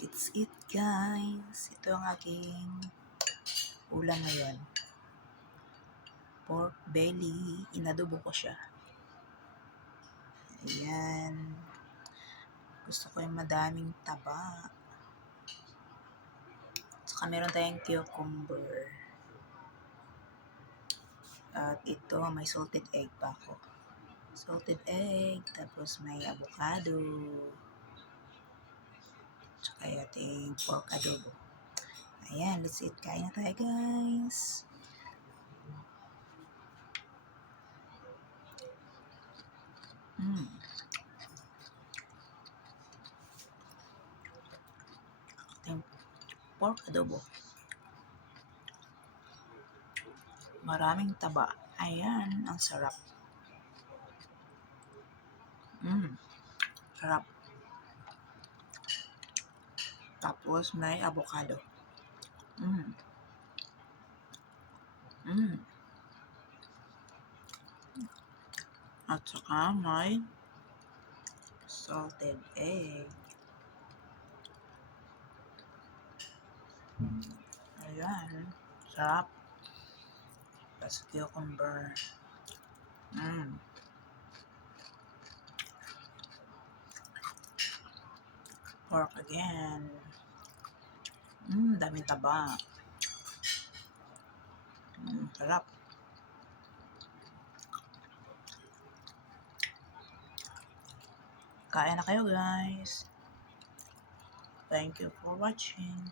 It's it guys. Ito ang aking ulam ngayon. Pork belly. Inadobo ko siya. Ayan. Gusto ko yung madaming taba. Saka meron tayong cucumber. At ito, may salted egg pa ako. Salted egg. Tapos may avocado. Tsaka ating pork adobo. Ayan, let's eat. Kain na tayo guys. Ating pork adobo. Maraming taba. Ayan, ang sarap. Sarap. Tapos may avocado. At saka may salted egg. Ayan. Sarap. Tapos cucumber. Pork again. Daming taba. Sarap. Kain na kayo guys. Thank you for watching.